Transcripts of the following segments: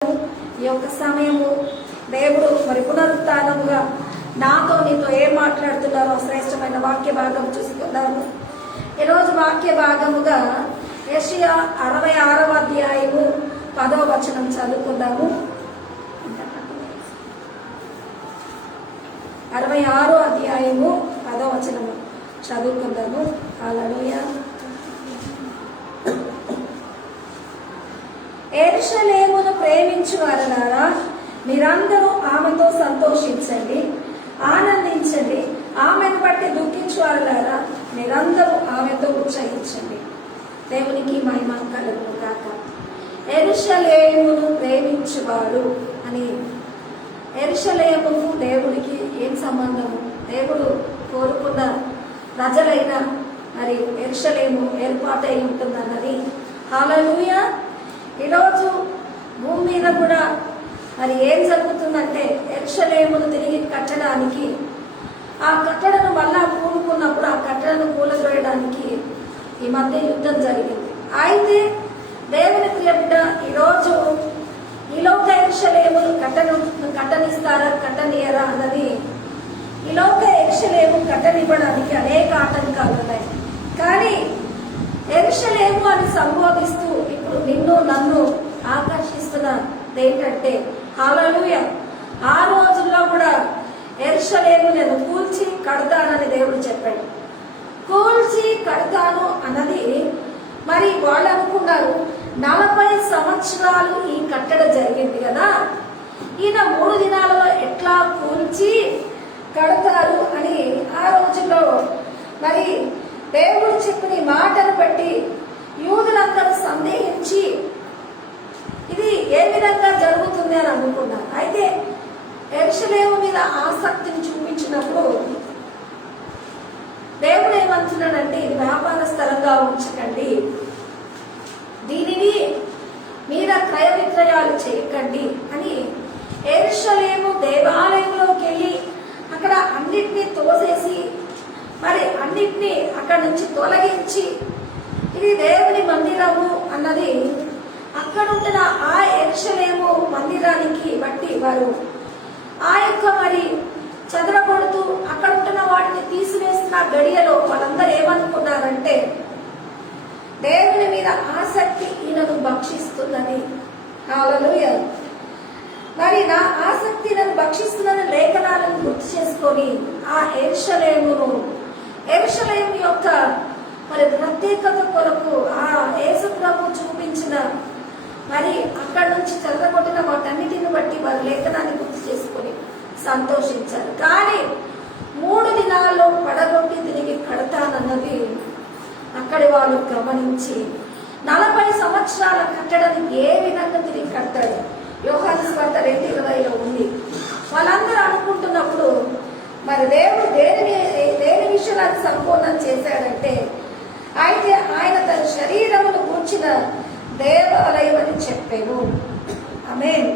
ఈ యొక్క సమయము దేవుడు మరి పునరుత్థానముగా నాతో నీతో ఏం మాట్లాడుతున్నారో శ్రేష్టమైన వాక్య భాగం చూసుకుందాము. ఈరోజు వాక్య భాగముగా యెషయా 66వ అధ్యాయము 10వ వచనం చదువుకుందాము. 66వ అధ్యాయము 10వ వచనము చదువుకుందాము. హల్లెలూయా. యెరూషలేమును ప్రేమించు వారలారా, మీరందరూ ఆమెతో సంతోషించండి, ఆనందించండి. ఆమెను బట్టి దుఃఖించు వారలారా, మీరందరూ ఆమెతో ఉత్సహించండి. దేవునికి మహిమ కలుగును గాక. యెరూషలేమును ప్రేమించువాడు అని, యెరూషలేముకు దేవుడికి ఏం సంబంధము? దేవుడు కోరుకున్న ప్రజలైన మరి యెరూషలేము ఏర్పాటై ఉంటుందన్నది. హల్లెలూయా. ఈరోజు భూమి మీద కూడా మరి ఏం జరుగుతుందంటే, యెరూషలేమును తిరిగి కట్టడానికి, ఆ కట్టడను మళ్ళా కూలుకున్నప్పుడు ఆ కట్టడను కూలద్రోయడానికి ఈ మధ్య యుద్ధం జరిగింది. అయితే దేవుని ప్రియ బిడ్డ, ఈరోజు ఈలోక యెరూషలేమును కట్టనిస్తారా కట్టనియరా అన్నది, ఈలోక యెరూషలేము కట్టనివ్వడానికి అనేక ఆటంకాలు ఉన్నాయి. కానీ యెరూషలేము అని సంబోధిస్తూ ఇప్పుడు నిన్ను నన్ను ఆకర్షిస్తున్నది ఏంటంటే, హల్లెలూయా, ఆ రోజుల్లో కూడా యెరూషలేము నేను కూల్చి కడతానని దేవుడు చెప్పాడు. కూల్చి కడతాను అన్నది మరి వాళ్ళు అనుకున్నారు 40 సంవత్సరాలు ఈ కట్టడ జరిగింది కదా, ఈయన 3 దినాలలో ఎట్లా కూల్చి కడతారు అని ఆ రోజుల్లో మరి దేవుడు చెప్పిన మాటను బట్టి యూదులందరూ సందేహించి ఇది ఏ విధంగా జరుగుతుంది అని అనుకున్నారు. అయితే యెరూషలేము మీద ఆసక్తిని చూపించినప్పుడు దేవుడు ఏమంటున్నాడంటే, ఇది వ్యాపార స్థలంగా ఉంచకండి, దీనిని మీద క్రయ విక్రయాలు చేయకండి అని యెరూషలేము దేవాలయంలోకి వెళ్ళి అక్కడ అన్నిటినీ తోసేసి మరి అన్నిటినీ అక్కడి నుంచి తొలగించి ఇది దేవుని మందిరము అన్నది అక్కడ ఉంటున్న ఆ యెరూషలేము మందిరానికి బట్టి వారు ఆ యొక్క మరి చెదరగొడుతూ అక్కడ ఉంటున్న వాటిని తీసివేస్తున్న గడియలో వాళ్ళందరూ ఏమనుకున్నారంటే, దేవుని మీద ఆసక్తి ఈయనను భక్షిస్తుందని. హల్లెలూయా. మరి నా ఆసక్తి నన్ను భక్షిస్తున్న లేఖనాలను గుర్తు చేసుకొని ఆ యెరూషలేము యొక్క మరి ప్రత్యేకత కొరకు ఆ యేసు ప్రభు చూపించిన మరి అక్కడి నుంచి చెదరగొట్టిన వాటన్నిటిని బట్టి వారి లేఖనాన్ని గుర్తు చేసుకొని సంతోషించారు. కానీ 3 దినాల్లో పడగొట్టి తిరిగి కడతానన్నది అక్కడి వాళ్ళు గమనించి 40 సంవత్సరాల కట్టడానికి ఏ విధంగా తిరిగి కడతాడు? యోహాను సువార్త 2:20లో ఉంది. వాళ్ళందరూ అనుకుంటున్నప్పుడు మరి దేవుడు దేని విషయాన్ని సంపూర్ణం చేశాడంటే, అయితే ఆయన తన శరీరమును కూర్చిన దేవాలయం అని చెప్పాను. ఆమేన్.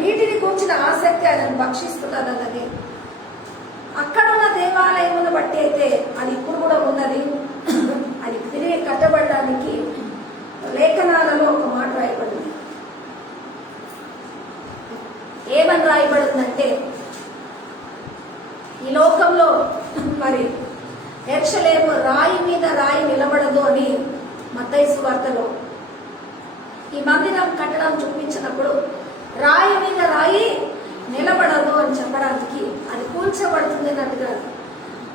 వీటిని కూర్చిన ఆసక్తి ఆయనను భక్షిస్తున్నదన్నది. అక్కడ ఉన్న దేవాలయమును బట్టి అయితే అది ఇప్పుడు కూడా ఉన్నది. అది తిరిగి కట్టబడడానికి లేఖనాలలో ఒక మాట రాయబడింది. ఏమని రాయబడిందంటే, ఈ లోకంలో మరి యెరూషలేము రాయి మీద రాయి నిలబడదు అని మత్తయి సువార్తలో ఈ మందిరం కట్టడం చూపించినప్పుడు రాయి మీద రాయి నిలబడదు అని చెప్పడానికి అది కూల్చబడుతుంది అన్నట్టుగా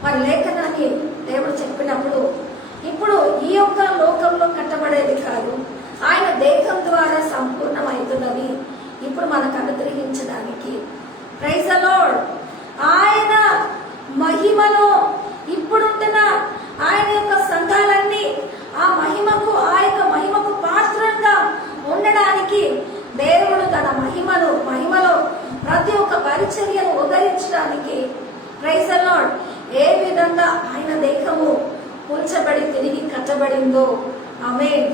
మరి లేఖనాన్ని దేవుడు చెప్పినప్పుడు, ఇప్పుడు ఈ యొక్క లోకంలో కట్టబడేది కాదు, ఆయన దేహం ద్వారా సంపూర్ణమవుతున్నది ఇప్పుడు మనకు అనుగ్రహించడానికి. Praise the Lord. ఆయన మహిమలో ఇప్పుడుంటున్న ఆయన యొక్క సంఘాలన్నీ ఆ మహిమకు పాత్రంగా ఉండడానికి దేవుడు తన మహిమలో ప్రతి ఒక్క పరిచర్యను ఉదరించడానికి, ప్రైజ్ ది లార్డ్, ఏ విధంగా ఆయన దేహము కూల్చబడి తిరిగి కట్టబడిందో, ఆమేన్,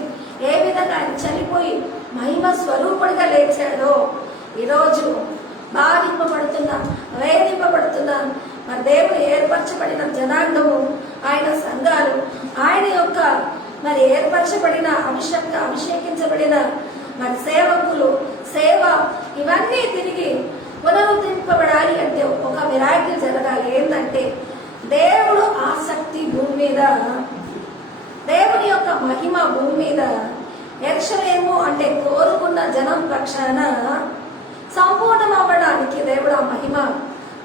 ఏ విధంగా ఆయన చనిపోయి మహిమ స్వరూపుడిగా లేచాడో, ఈరోజు బాధింపబడుతున్నా వేధింపబడుతున్నా మరి దేవుడు ఏర్పరచబడిన జనాంగము, ఆయన సంఘాలు, ఆయన యొక్క మరి ఏర్పరచబడిన అభిషేకించబడిన మరి సేవకులు సేవ ఇవన్నీ తిరిగి పునరుద్ధరింపబడాలి అంటే ఒక మిరాకిల్ జరగాలి. ఏంటంటే దేవుడు ఆసక్తి భూమి మీద, దేవుని యొక్క మహిమ భూమి మీద యెరూషలేము అంటే కోరుకున్న జనం పక్షాన సంపూర్ణం అవ్వడానికి దేవుడు ఆ మహిమ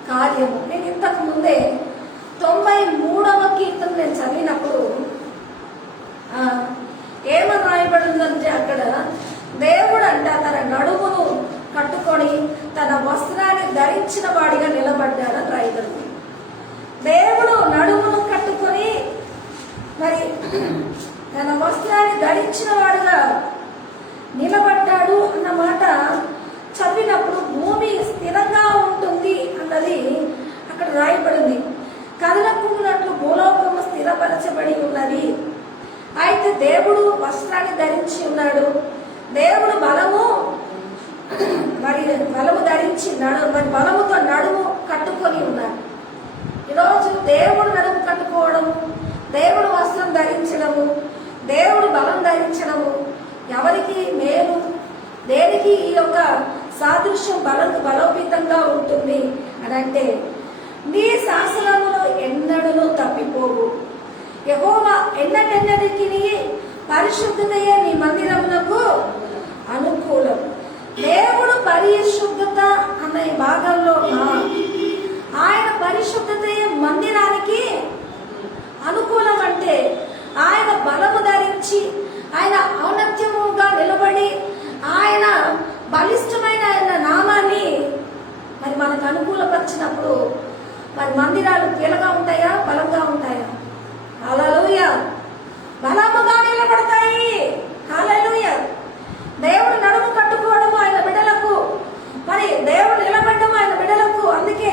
కార్యము. నేను ఇంతకు ముందే 93వ కీర్తన నేను చదివినప్పుడు ఏమని రాయబడిందంటే అక్కడ దేవుడు అంట తన నడుమును కట్టుకొని తన వస్త్రాన్ని ధరించిన వాడిగా నిలబడ్డాడని రాయబడింది. దేవుడు నడుమును కట్టుకొని మరి తన వస్త్రాన్ని ధరించిన వాడుగా నిలబడ్డాడు అన్నమాట చదివినప్పుడు భూమి స్థిరంగా ఉంటుంది అన్నది అక్కడ రాయబడింది. కదలకున్నట్లు భూలోకము స్థిరపరచబడి ఉన్నది. అయితే దేవుడు వస్త్రాన్ని ధరించి ఉన్నాడు. దేవుడు బలము ధరించి మరి బలముతో నడుము కట్టుకొని ఉన్నాడు. ఈరోజు దేవుడు నడుము కట్టుకోవడము, దేవుడు వస్త్రం ధరించడము, దేవుడు బలం ధరించడము ఎవరికి మేలు? దేనికి ఈ యొక్క సాదృశ్యం బలోపేతంగా ఉంటుంది అని అంటే నీ శాసనములు ఎన్నడూ తప్పిపోవు. యెహోవా ఎన్నటెన్నటికి పరిశుద్ధతయే నీ మందిరమునకు అనుకూలం. దేవుడు పరిశుద్ధత అనే భాగంలో ఆయన పరిశుద్ధతయే మందిరానికి అనుకూలం. అంటే ఆయన బలము ధరించి ఆయన ఔన్నత్యముగా నిలబడి ఆయన బలిష్టమైన ఆయన నామాన్ని మరి మనకు అనుకూలపరిచినప్పుడు మరి మందిరాలు కీలగా ఉంటాయా, బలంగా ఉంటాయా? హల్లెలూయా. బలముగా నిలబడతాయి. హల్లెలూయా. దేవుడు నడుము కట్టుకోవడము ఆయన బిడ్డలకు, మరి దేవుడు నిలబడము ఆయన బిడ్డలకు. అందుకే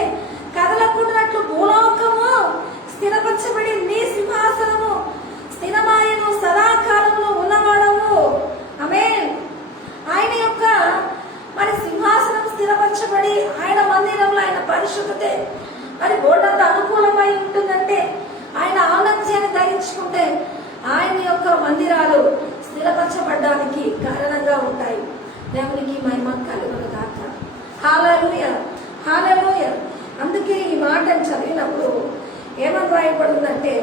కదలకున్నట్లు భూలోకము స్థిరపరచబడి నీ సింహాసనము స్థిరమాయను సదాకాలంలో ఉన్నవాడము. ఆమేన్. ఆయన యొక్క మరి సింహాసనం స్థిరపరచబడి ఆయన మందిరంలో ఆయన పరిశుద్ధతే మరి బోర్డంత అనుకూలమై ఉంటుందంటే ఆయన ఔన్నత్యాన్ని ధరించుకుంటే ఆయన యొక్క మందిరాలు స్థిరపరచబడ్డానికి కారణంగా ఉంటాయి. దేవునికి మహిమ కలుగును గాక. హల్లెలూయా, హల్లెలూయా. అందుకే ఈ మాటను చదివినప్పుడు ఏమని రాయబడిందంటే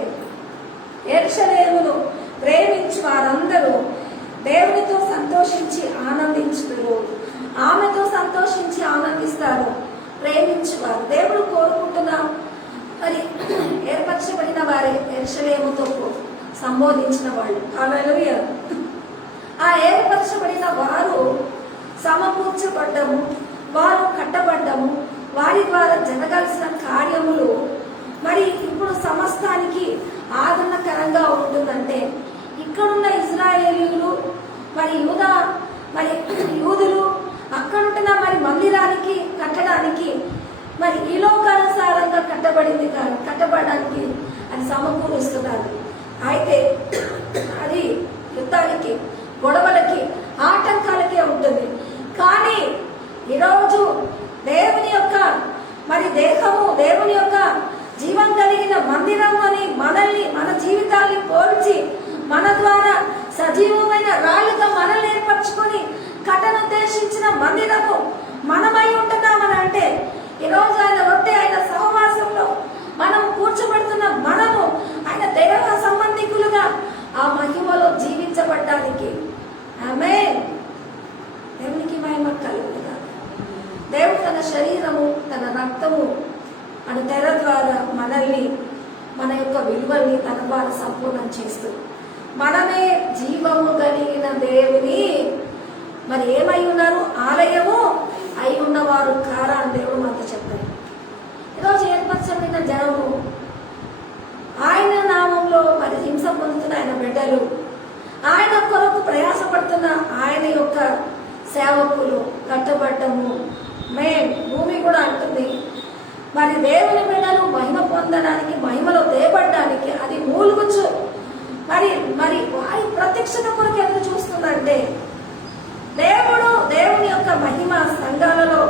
యెరూషలేమును ప్రేమించి వారందరూ దేవునితో సంతోషించి ఆనందించుతారు. ఆమెతో సంతోషించి ఆనందిస్తారు. ప్రేమించువారు దేవుడు కోరుకుంటున్న మరి ఏర్పరచబడిన వారే యెరూషలేముతో సంబోధించిన వాళ్ళు. హల్లెలూయా. ఆ ఏర్పరచబడిన వారు సమకూర్చబడ్డము, వారు కట్టబడ్డము, వారి ద్వారా జరగాల్సిన కార్యములు మరి ఇప్పుడు సమస్తానికి ఆదరణకరంగా ఉంటుందంటే ఇక్కడున్న ఇజ్రాయేలీయులు మరి యూదులు అక్కడుంటున్న మరి మందిరానికి కట్టడానికి మరి ఈ లోకానుసారంగా కట్టబడడానికి అది సమకూరుస్తున్నారు. అయితే అది యుద్ధానికి, గొడవలకి, ఆటంకాలకే ఉంటుంది. కానీ ఈరోజు దేవుని యొక్క మరి దేహము, దేవుని యొక్క జీవం కలిగిన మందిరం అని మనల్ని, మన జీవితాన్ని పోల్చి మన ద్వారా సజీవమైన రాళ్ళుగా మనల్ని ఏర్పరచుకొని కట్టనుద్దేశించిన మందిరము మనమై ఉంటున్నామని అంటే ఈరోజు ఆయన రొట్టె, ఆయన సహవాసంలో మనము కూర్చోబడుతున్న మనము ఆయన దేవ సంబంధికులుగా ఆ మహిమలో జీవించబడ్డానికి. ఆమేన్. దేవునికి మహిమ కలుగునుగా. దేవుడు తన శరీరము, తన రక్తము మన తెర ద్వారా మనల్ని, మన యొక్క విలువల్ని తన ద్వారా సంపూర్ణం చేస్తూ మనమే జీవము కలిగిన దేవుని మరి ఏమై ఉన్నారు? ఆలయము అయి ఉన్నవారు కారా అని దేవుడు మనతో చెప్తారు. ఈరోజు ఏర్పరచబడిన జనము, ఆయన నామంలో మరి హింస పొందుతున్న ఆయన బిడ్డలు, ఆయన కొరకు ప్రయాసపడుతున్న ఆయన యొక్క సేవకులు కట్టబడ్డము. భూమి కూడా అంటుంది మరి దేవుని బిడ్డలు మహిమ పొందడానికి, మహిమలో తేబడ్డానికి అది మూలుగుచ్చు. మరి మరి వారి ప్రత్యక్షత కొరకు ఎదురు చూస్తుందంటే దేవుని యొక్క మహిమ సంఘాలలో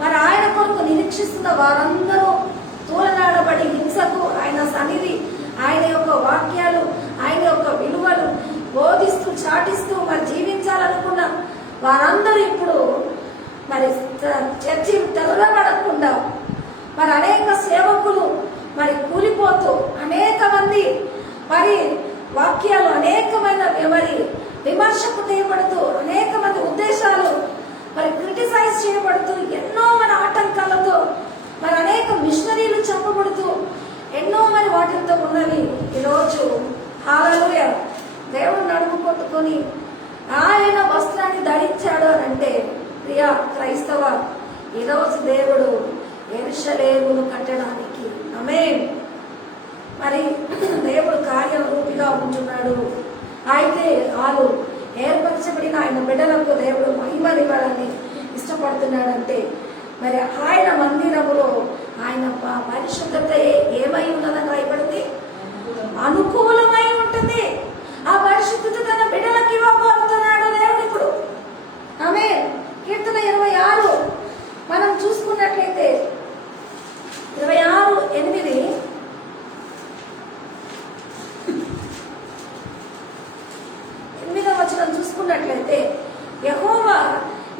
మరి ఆయన కొరకు నిరీక్షిస్తున్న వారందరూ తూలనాడబడి హింసకు ఆయన సన్నిధి, ఆయన యొక్క వాక్యాలు, ఆయన యొక్క విలువలు బోధిస్తూ చాటిస్తూ మరి జీవించాలనుకున్న వారందరూ ఇప్పుడు మరి చర్చి తెరవబడకుండా మరి అనేక సేవకులు మరి కూలిపోతూ అనేక మంది మరి వాక్యాలు అనేకమైన మరి విమర్శకు తీయబడుతూ అనేక మంది ఉద్దేశాలు మరి క్రిటిసైజ్ చేయబడుతూ ఎన్నో మన ఆటంకాలతో మరి అనేక మిషనరీలు చంపబడుతూ ఎన్నో మరి వాటితో ఉన్నవి. ఈరోజు హల్లెలూయా దేవుడు నడుము కొట్టుకొని ఆయన వస్త్రాన్ని ధరించాడు అని అంటే ప్రియ క్రైస్తవ, ఈరోజు దేవుడు యెరూషలేమును కట్టడానికి ఆమేన్ మరి దేవుడు కార్యరూపిగా ఉంటున్నాడు. అయితే వాళ్ళు ఏర్పరచబడిన ఆయన బిడ్డలకు దేవుడు మహిమనివ్వాలని ఇష్టపడుతున్నాడంటే మరి ఆయన మందిరములో ఆయన పరిశుద్ధత ఏమై ఉన్నదని రాయబడింది, అనుకూలమై ఉంటుంది. ఆ పరిశుద్ధత తన బిడ్డలకు ఇవ్వబోతున్నాడు దేవుడు ఇప్పుడు. ఆమేన్. కీర్తన 26 మనం చూసుకున్నట్లయితే 26:8 వచనం చూసుకున్నట్లయితే, యెహోవా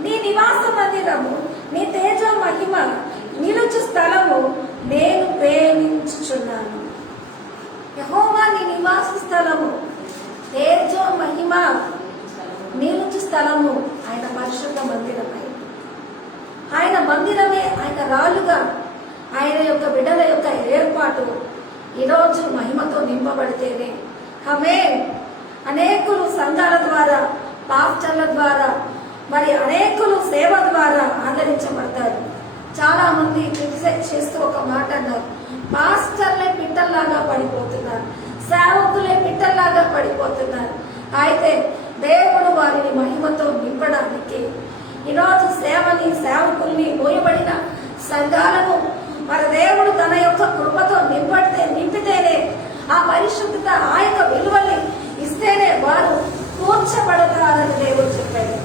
నీ నివాస మందిరము, నీ తేజ మహిమ నిలుచు స్థలము నేను ప్రేమించుచున్నాను. యెహోవా నీ నివాస స్థలము, తేజ మహిమ నిలుచు స్థలము ఆయన పరిశుద్ధ మందిరమై, ఆయన మందిరమే ఆయన రాళ్ళుగా ఆయన యొక్క బిడ్డల యొక్క ఏర్పాటు ఈరోజు మహిమతో నింపబడితేనే ఆమేన్ అనేకులు సంఘాల ద్వారా, పాస్టర్ల ద్వారా, మరి అనేకులు సేవ ద్వారా ఆదరించబడతారు. చాలా మంది క్రిటిసైజ్ చేస్తూ ఒక మాట అన్నారు, పాస్టర్లే పిట్టల్లాగా పడిపోతున్నారు, సేవకులే పిట్టల్లాగా పడిపోతున్నారు. అయితే దేవుడు వారిని మహిమతో నింపడానికి ఈరోజు సేవకుల్ని మోయబడిన సంఘాలను మరి దేవుడు తన యొక్క కృపతో నింపితేనే ఆ పరిశుద్ధత ఆ యొక్క విలువల్ని ఇస్తేనే వారు కూర్చబడతారని దేవుడు చెప్పాడు.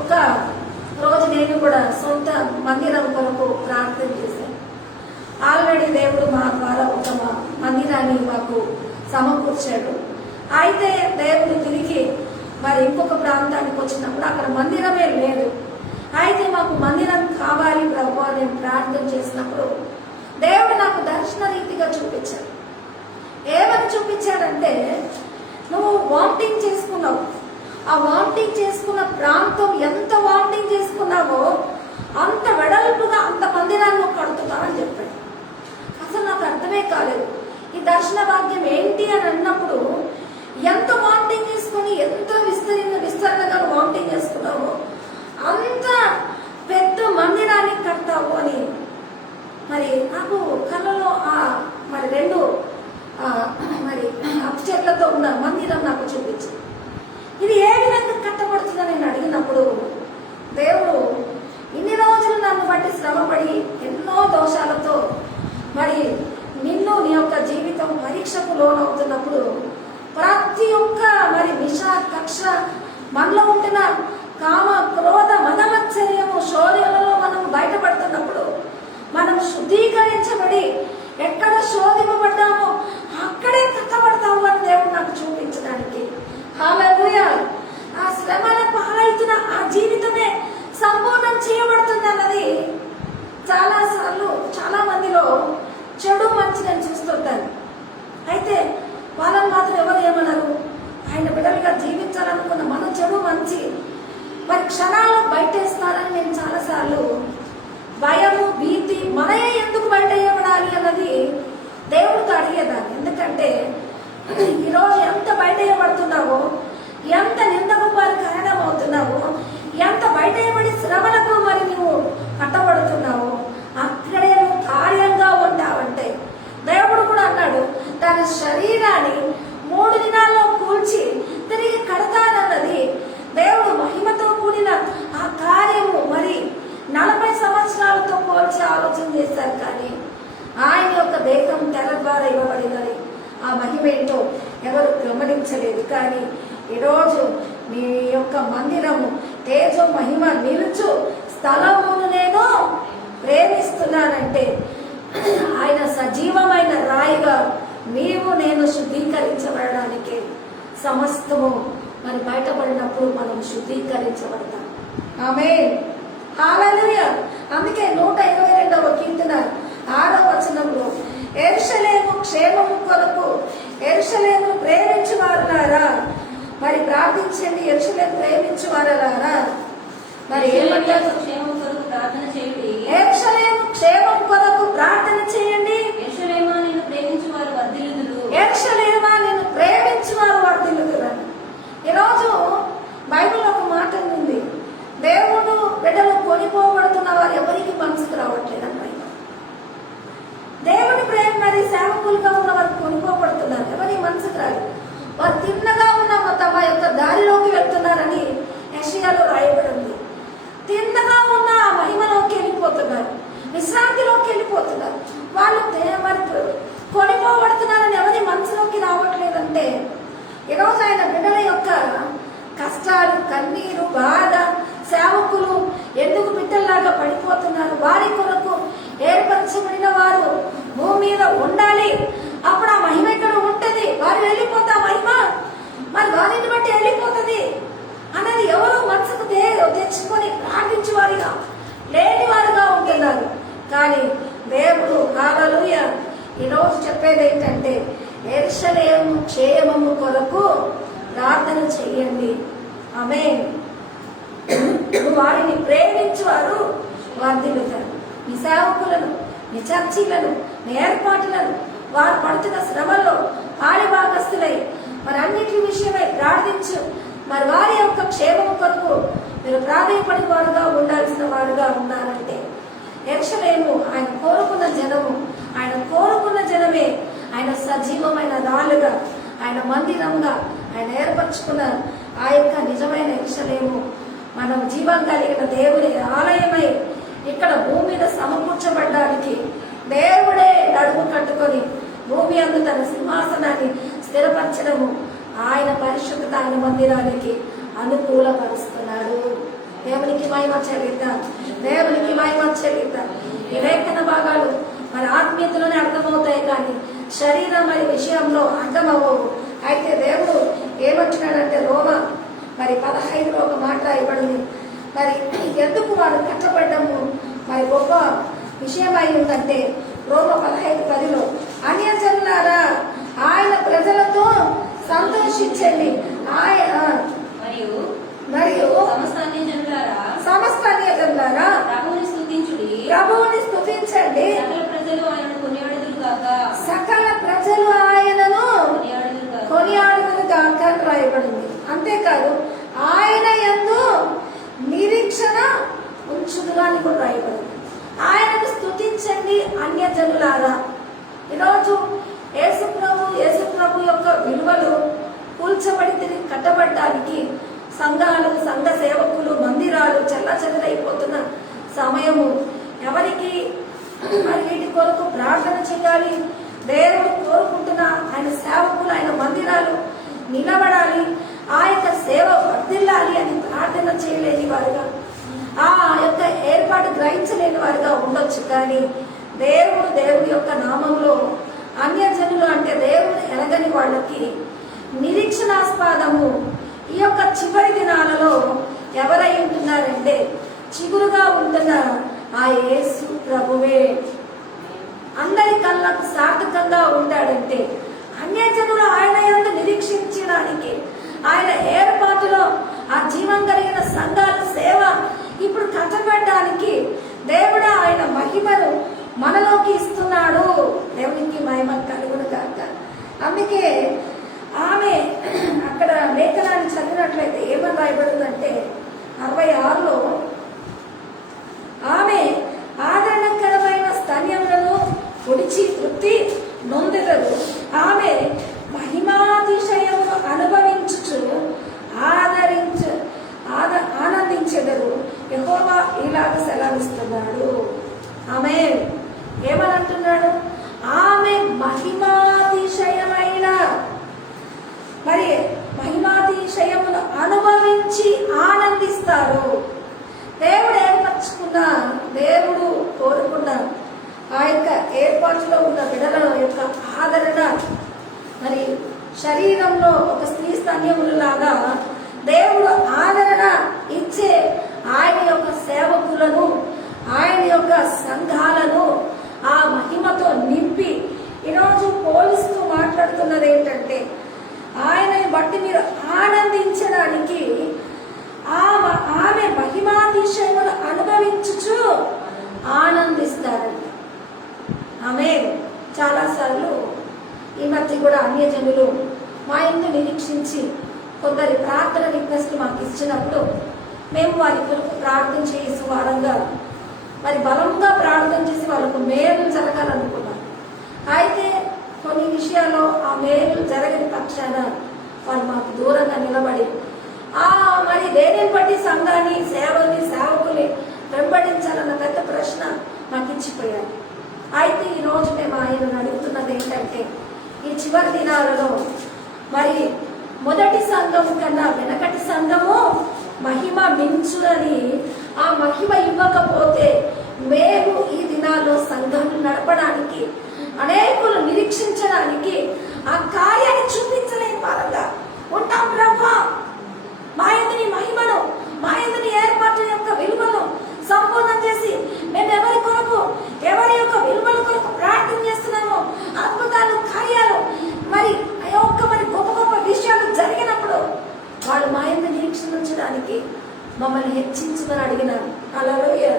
ఒక రోజు నేను కూడా సొంత మందిరం కొరకు ప్రార్థన చేశాను. ఆల్రెడీ దేవుడు మా ద్వారా ఒక మందిరాన్ని మాకు సమకూర్చాడు. అయితే దేవుడు తిరిగి మరి ఇంకొక ప్రాంతానికి వచ్చినప్పుడు అక్కడ మందిరమే లేదు. అయితే మాకు మందిరం కావాలి ప్రభు అని నేను ప్రార్థన చేసినప్పుడు దేవుడు నాకు దర్శన రీతిగా చూపించాడు. ఏమని చూపించాడంటే, నువ్వు వామిటింగ్ చేసుకున్నావు, ఆ వామిటింగ్ చేసుకున్న ప్రాంతం ఎంత వామిటింగ్ చేసుకున్నావో అంత వెడల్పుగా అంత మందిరాన్ని కడుతున్నావు అని చెప్పాడు. అసలు నాకు అర్థమే కాలేదు ఈ దర్శన భాగ్యం ఏంటి అని అన్నప్పుడు, ఎంత వామిటింగ్ చేసుకుని ఎంత విస్తరణగా వామిటింగ్ చేసుకున్నావో అంత పెద్ద మందిరాన్ని కడతావు అని మరి నాకు కళ్ళలో మరి రెండు మరి అక్షరాలతో ఉన్న మందిరం నాకు చూపించింది. ఇది ఏ విధంగా కట్టబడుతుందని నేను అడిగినప్పుడు దేవుడు ఇన్ని రోజులు నన్ను బట్టి శ్రమపడి ఎన్నో దోషాలతో మరి నిన్ను నీ యొక్క జీవితం పరీక్షకు లోనవుతున్నప్పుడు ప్రతి ఒక్క మరి విష కక్ష మనలో ఉంటున్న కామ క్రోధ మదమత్సర్యము శోధనలో మనం బయటపడుతున్నప్పుడు మనం శుద్ధీకరించబడి ఎక్కడ శోధింపబడ్డామో అక్కడే కట్టబడతాము అని దేవుడు నాకు చూపించడానికి. హల్లెలూయా. ఆ శ్రమల పాలైతున్న ఆ జీవితమే సంపూర్ణం చేయబడుతుంది అన్నది చాలా మందిలో చెడు మంచి నేను చూస్తుంటాను. అయితే వాళ్ళని మాత్రం ఎవరు ఏమన్నారు, ఆయన బిడ్డలుగా జీవించాలనుకున్న మన చెడు మంచి మరి క్షణాలు బయటేస్తారని నేను చాలాసార్లు భయము భీతి మనయే ఎందుకు బయట వేయబడాలి అన్నది దేవుడితో అడిగేదాన్ని. ఎందుకంటే ఈరోజు ఎంత బయట వేయబడుతున్నావో, ఎంత నిందకు వారి కారణం అవుతున్నావో, ఎంత బయట వేయబడి శ్రమలకు మరి నువ్వు కట్టబడుతున్నావో అక్కడే నువ్వు కార్యంగా ఉంటావంటే దేవుడు కూడా అన్నాడు తన శరీరాన్ని 3 దినాల్లో కూల్చి తిరిగి కడతానన్నది దేవుడు మహిమతో కూడిన ఆ కార్యము మరి 40 సంవత్సరాలతో పోల్చి ఆలోచన చేశారు. కానీ ఆయన యొక్క దేహం తెర ద్వారా ఇవ్వబడినది ఆ మహిమ ఏంటో ఎవరు గమనించలేదు. కానీ ఈరోజు మీ యొక్క మందిరము తేజో మహిమ నిలుచు స్థలమును నేను ప్రేమిస్తున్నానంటే ఆయన సజీవమైన రాయిగా నీవు నేను శుద్ధీకరించబడడానికి సమస్తము మరి బయటపడినప్పుడు మనం శుద్ధీకరించబడతాం. ఆమేన్, హల్లెలూయా. అందుకే 122వ కీర్తన 6వ వచనంలో యెరూషలేము క్షేమము కొరకు యెరూషలేమును ప్రేమించువారులారా మరి ప్రార్థించండి. యెరూషలేము ప్రేమించువారులారా మరి ఏమంటారు? క్షేమం కొరకు ప్రార్థన చేయండి. యెరూషలేము క్షేమం కొరకు ప్రార్థన చేయండి. యెరూషలేమా నిన్ను ప్రేమించువారు వర్ధిల్లుదురు. యెరూషలేమా నిన్ను ప్రేమించువారు వర్ధిల్లుదురు. ఈరోజు బైబిల్ ఒక మాట ఉంది, దేవుడు బిడ్డలు కొనిపోబడుతున్న వారు ఎవరికి మనసుకు రావట్లేదని. దేవుని ప్రేమ మరి సేవకులుగా ఉన్న వారు కొనుక్కోబడుతున్నారు, ఎవరి మనసుకు రాదు. వారు తిన్నగా ఉన్న తమ యొక్క దారిలోకి వెళ్తున్నారని యెషయాలో రాయబడింది. తిన్నగా ఉన్న మహిమలోకి వెళ్ళిపోతున్నారు, విశ్రాంతిలోకి వెళ్ళిపోతున్నారు. వాళ్ళు మరి కొనిపోబడుతున్నారని ఎవరి మనసులోకి రావట్లేదంటే, ఈరోజు ఆయన బిడ్డల యొక్క కష్టాలు, కన్నీరు, బాధ, సేవకులు ఎందుకు బిడ్డల్లాగా పడిపోతున్నారు? వారి కొరకు ఏర్పరచబడిన వారు భూమి మీద ఉండాలి. అప్పుడు ఆ మహిమ ఇక్కడ ఉంటుంది. వారు వెళ్ళిపోతా మహిమ మరి వారిని బట్టి వెళ్ళిపోతుంది అనేది ఎవరు మనసుకు తెచ్చుకొని ప్రార్థించే వారిగా లేని వారుగా ఉంటున్నారు. కానీ దేవుడు హల్లెలూయా ఈరోజు చెప్పేది ఏంటంటే, యెరూషలేము క్షేమము కొరకు ప్రార్థన చెయ్యండి. ఆమేన్. వారిని ప్రేమించువారు వర్ధిల్లుతారు. నీ సేవకులను, నీ చర్చిలను, నీ ఏర్పాట్లను, వారు పడుతున్న శ్రమల్లో పాలిభాగస్తులై మరి అన్నిటి విషయమై ప్రార్థించు. మరి వారి యొక్క క్షేమం కొరకు మీరు ప్రాధాన్యపడి వారుగా ఉండాల్సిన వారుగా ఉన్నారంటే, యెరూషలేము ఆయన కోరుకున్న జనము, ఆయన కోరుకున్న జనమే ఆయన సజీవమైన రాళ్ళుగా, ఆయన మందిరంగా ఆయన ఏర్పరచుకున్న ఆ యొక్క నిజమైన యెరూషలేము మనం జీవం కలిగిన దేవుని ఆలయమై ఇక్కడ భూమి మీద సమకూర్చబడ్డానికి దేవుడే నడుము కట్టుకొని భూమి అందు తన సింహాసనాన్ని స్థిరపరచడము, ఆయన పరిశుద్ధత ఆయన మందిరానికి అనుకూలపరుస్తున్నాడు. దేవునికి మహిమ చెల్లిద్దాం, దేవునికి మహిమ చెల్లిద్దాం. ఈ లేఖన భాగాలు మరి ఆత్మీయతలోనే అర్థమవుతాయి, కానీ శరీరం మరి విషయంలో అర్థమవ్వవు. అయితే దేవుడు ఏమంటున్నాడంటే, రోమా మరి 15లో ఒక మాట ఇవ్వడింది. మరి ఎందుకు వారు కట్టబడ్డము మరి గొప్ప విషయం అయి ఉందంటే, రోమ 15:10లో అన్యజనులారా ఆయన ప్రజలతో సంతోషించండి, ఆయన మరియు సమస్త అన్యజనులారా ప్రభువుని స్తుతించుడి, ప్రభువుని స్తుతించండి. సకల ప్రజలు ఆయనను కొనియాడుదురు గాక, సకల ప్రజలు ఆయనను కొనియాడుదురు గాక అని రాయబడింది. అంతేకాదు ఆయన యందు నిరీక్షణ ఉంచుదురు అని కూడా రాయబడింది. ఆయనను స్తుతించండి అన్యజనులారా. ఈరోజు యేసు ప్రభు యొక్క విలువలు కూల్చబడి కట్టబడ్డానికి సంఘాలు, సంఘ సేవకులు, మందిరాలు చెల్లాచెదరైపోతున్న సమయము. ఎవరికి మరి వీటి కొరకు ప్రార్థన చేయాలి? దేవుడు కోరుకుంటున్న ఆయన సేవకులు, ఆయన మందిరాలు నిలబడాలి, ఆ యొక్క సేవ వర్ధిల్లాలి అని ప్రార్థన చేయలేని వారుగా, ఆ యొక్క ఏర్పాటు గ్రహించలేని వారుగా ఉండొచ్చు. కానీ దేవుడి యొక్క నామంలో అన్యజనులు అంటే దేవుడు ఎరగని వాళ్ళకి నిరీక్షణాస్పదము. ఈ యొక్క చివరి దినాలలో ఎవరై ఉంటున్నారంటే, చిగురుగా ఉంటున్న ఆ యేసు ప్రభువే. అందరి కళ్ళకు సార్థకంగా ఉంటాడంటే, అన్యజనులు ఆయన యందు నిరీక్షించడానికి, ఆయన ఏర్పాటులో ఆ జీవం కలిగిన సంఘాల సేవ ఇప్పుడు కట్టబడ్డానికి దేవుడు ఆయన మహిమను మనలోకి ఇస్తున్నాడు. దేవునికి మహిమ కలుగును గాక. అందుకే ఆమె అక్కడ లేఖనాన్ని చదివినట్లయితే ఏమని రాయబడిందంటే 66లో, ఆమె ఆదరణకరమైన స్తన్యములను పొడిచి తృప్తి నొందెదరు, ఆమె మహిమాతిశయమును అనుభవించుచు ఆనందించెదరు. యెహోవా ఇలాగ సెలవిస్తున్నాడు. ఆమె ఏమని అంటున్నాడు? ఆమె మహిమాతిశయమైన మరి మహిమాతిశయమును అనుభవించి ఆనందిస్తారు. దేవుడు ఏర్పరచుకున్న, దేవుడు కోరుకున్న ఆ యొక్క ఏర్పాటులో ఉన్న బిడ్డల యొక్క ఆదరణ మరి శరీరంలో ఒక స్త్రీ స్తన్యములు లాగా దేవుడు ఆదరణ ఇచ్చే ఆయన యొక్క సేవకులను, ఆయన యొక్క సంఘాలను ఆ మహిమతో నింపి ఈరోజు పోలిస్తూ మాట్లాడుతున్నది ఏంటంటే, ఆయనని బట్టి మీరు ఆనందించడానికి ఆమె మహిమాతిశయమును అనుభవించుచు ఆనందిస్తారంట. ఆమె చాలాసార్లు ఈ మధ్య కూడా అన్యజనులు మా ఇంటి నిరీక్షించి కొందరి ప్రార్థన రిక్వెస్ట్ మాకు ఇచ్చినప్పుడు మేము వారి కొరకు ప్రార్థన చేసి వారంగా మరి బలంగా ప్రార్థన చేసి వాళ్ళకు మేలు జరగాలనుకున్నాం. అయితే కొన్ని విషయాల్లో ఆ మేలు జరగని పక్షాన వాళ్ళు మాకు దూరంగా నిలబడి మరి దేనిని బట్టి సంఘాన్ని, సేవకుని వెంబడించాలన్న పెద్ద ప్రశ్న మాకు ఇచ్చిపోయారు. అయితే ఈరోజు మేము ఆయనను అడుగుతున్నది ఏంటంటే, ఈ చివరి దినాలలో మరి మొదటి సంఘము కన్నా వెనకటి సంఘము మహిమ మించుదని, ఆ మహిమ ఇవ్వకపోతే మేము ఈ దినాల్లో సంఘాన్ని నడపడానికి, అనేకులు నిరీక్షించడానికి ఆ కార్యాన్ని చూపించలేని వారంగా ఉంటాం. బ్రహ్మ మా యందు మహిమను, మా యందు ఏర్పాటు యొక్క విలువను సంపూర్ణం చేసి మేము ఎవరి యొక్క విలువల కొరకు ప్రార్థన చేస్తున్నామో, అద్భుతాలు, కార్యాలు మరి గొప్ప గొప్ప విషయాలు జరిగినప్పుడు వాళ్ళు మా యందు నిరీక్షణ ఉంచడానికి మమ్మల్ని హెచ్చించుకొని అడిగినారు. హల్లెలూయా.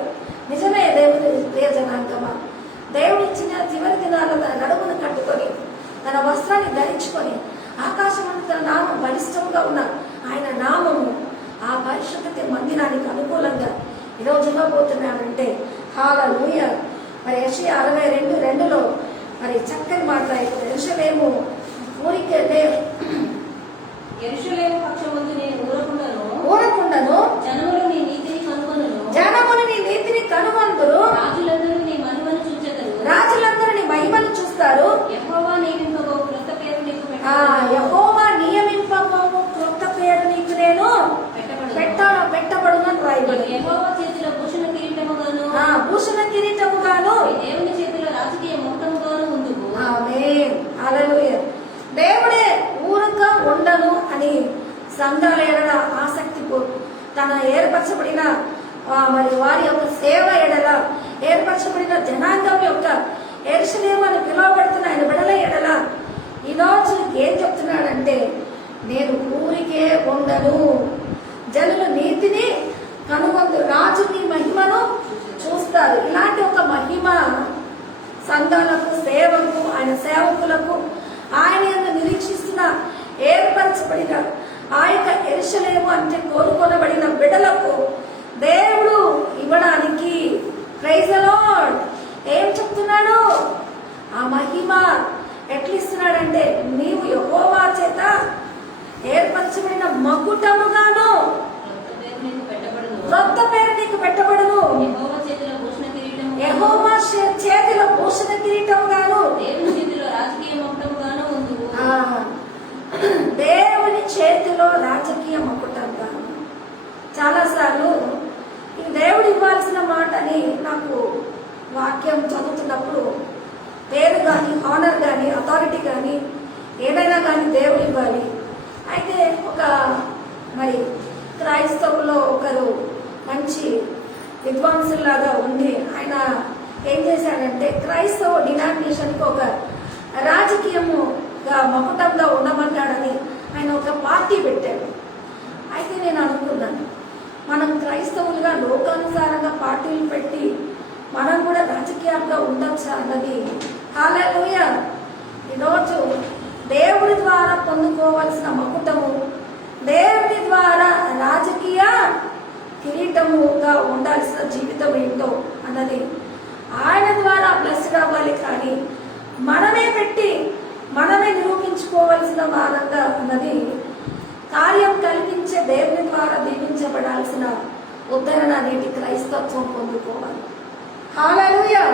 నిజమే దేవుని జనాంగమా, దేవుడు ఇచ్చిన చివరి దినాల్లో తన నడుమును కట్టుకొని, తన వస్త్రాన్ని ధరించుకొని, ఆకాశమందు తన నామం బలిష్టంగా ఉన్న ఆయన నామము ఆ పరిశుద్ధ మందిరానికి అనుకూలంగా ఈరోజు ఇవ్వబోతున్నాడంటే హల్లెలూయా. మరి యెషయా 62:2 మరి చక్కని మాట్లాడుతుంది. యెరూషలేము ఊరికే యెరూషలేము పక్షమందు నేను ఊరకుండను, జనములు నీ నీతిని కనుగొందురు, రాజులందరూ నీ మహిమను చూస్తారు. యెహోవా నియమింపబో క్రొత్త పేరు నీకు క్రొత్త పేరు నీకు నేను పెట్టబడునని రాయబడింది. యెహోవా చేతిలో భూషణ కిరీటముగాను దేవుని చేతిలో రాజకీయ మొత్తముగాను ముందుకు. ఆమేన్. హల్లెలూయా. దేవుడే ఊరక ఉండను అని సంఘాల ఎడల ఆసక్తి తన ఏర్పరచబడిన మరి వారి యొక్క సేవ ఎడల ఏర్పరచబడిన జనాంగం యొక్క యెరూషలేము అని పిలువబడుతున్న ఆయన బిడ్డల ఎడల ఈరోజు ఏం చెప్తున్నాడంటే, నేను ఊరికే ఉండను, జనులు నీతిని కనుగొందు, రాజు నీ మహిమను చూస్తారు. ఇలాంటి ఒక మహిమ సంఘాలకు, సేవకు, ఆయన సేవకులకు, ఆయన యందు నిరీక్షిస్తున్న ఏర్పరచబడిన ఆ యొక్క యెరూషలేము అంటే కోరుకొనబడిన బిడ్డలకు దేవుడు ఇవ్వడానికి ప్రైజ్ ది లార్డ్ ఏం చెప్తున్నాడు? ఆ మహిమ ఎట్లా ఇస్తున్నాడంటే, నీవు యెహోవా చేత ఏర్పరచబడిన మకుటముగాను క్రొత్త పేరు నీకు పెట్టబడును. యెహోవా చేతిలో భూషణ కిరీటముగాను దేవుని చేతిలో రాజకీయ మొత్తముగాను ముందుకు. దేవుని చేతిలో రాజకీయ మకుటంగాను. చాలాసార్లు ఇది దేవుడు ఇవ్వాల్సిన మాటని నాకు వాక్యం చదువుతున్నప్పుడు, పేరు కానీ, ఆనర్ కానీ, అథారిటీ కానీ, ఏదైనా కానీ దేవుడు ఇవ్వాలి. అయితే ఒక మరి క్రైస్తవుల్లో ఒకరు మంచి విద్వాంసులాగా ఉండి ఆయన ఏం చేశాడంటే, క్రైస్తవ డినామినేషన్కి ఒక రాజకీయముగా మకుటంగా ఉండమన్నాడని ఆయన ఒక పార్టీ పెట్టాడు. అయితే నేను అనుకున్నాను, మనం క్రైస్తవులుగా లోకానుసారంగా పార్టీలు పెట్టి మనం కూడా రాజకీయాలుగా ఉండొచ్చా అన్నది. హల్లెలూయా. ఈరోజు దేవుడి ద్వారా పొందుకోవాల్సిన మకుటము, దేవుడి ద్వారా రాజకీయ కిరీటముగా ఉండాల్సిన జీవితం ఏంటో అన్నది ఆయన ద్వారా బ్లెస్డ్ అవ్వాలి. కానీ మనమే పెట్టి మనమే నిరూపించుకోవాల్సిన వారంగా అన్నది కార్యం కల్పించే దేవుని ద్వారా దీవించబడాల్సిన ఉద్ధరణ నేటి క్రైస్తత్వం పొందుకోవాలి. హల్లెలూయా.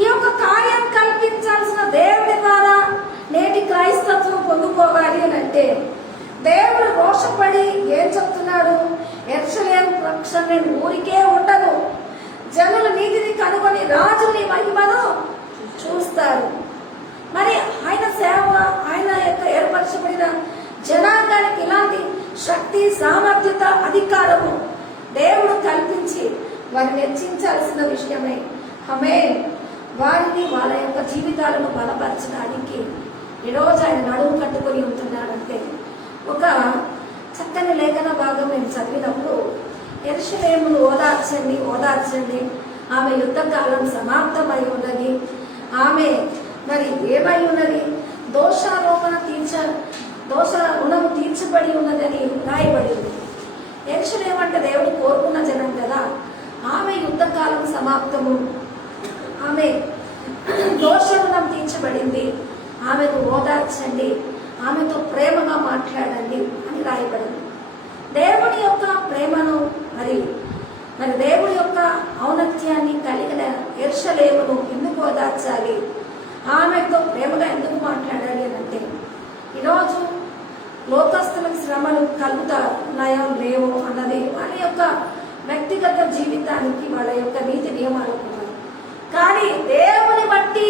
ఈ యొక్క కార్యం కల్పించాల్సిన దేవుని ద్వారా నేటి క్రైస్తత్వం పొందుకోవాలి అని అంటే, దేవుడు రోషపడి ఏం చెప్తున్నాడు? యెరూషలేము పక్షం నేను ఊరికే ఉండను, జనులు నీతిని కనుగొని రాజుని మహిమను చూస్తారు. మరి ఆయన సేవ, ఆయన యొక్క ఏర్పరచబడిన జనాంగానికి ఇలాంటి శక్తి, సామర్థ్యత, అధికారము దేవుడు కల్పించి వారిని హెచ్చించాల్సిన విషయమే. ఆమేన్. వారిని వాళ్ళ యొక్క జీవితాలను బలపరచడానికి ఈరోజు ఆయన నడుము కట్టుకొని ఉంటున్నాడంటే, ఒక చక్కని లేఖన భాగం మేము చదివినప్పుడు, యెరూషలేమును ఓదార్చండి, ఓదార్చండి, ఆమె యుద్ధకాలం సమాప్తమై ఉన్నది, ఆమె మరి ఏమై ఉన్నది, దోష రుణము తీర్చబడి ఉన్నదని రాయబడి ఉంది. యెరూషలేము అంటే దేవుడు కోరుకున్న జనం కదా. ఆమె యుద్ధకాలం సమాప్తము, ఆమె దోష రుణం తీర్చబడింది, ఆమెకు ఓదార్చండి, ఆమెతో ప్రేమగా మాట్లాడండి అని రాయబడింది. దేవుని యొక్క ప్రేమను మరి దేవుడి యొక్క ఔన్నత్యాన్ని కలిగిన యెరూషలేమును ఎందుకు ఓదార్చాలి, ఆమెతో ప్రేమగా ఎందుకు మాట్లాడాలి అని అంటే, ఈరోజు లోకస్తులకు శ్రమలు కలుగుతున్నాయో లేవో అన్నది వాళ్ళ యొక్క వ్యక్తిగత జీవితానికి, వాళ్ళ యొక్క నీతి నియమాలకు. కానీ దేవుని బట్టి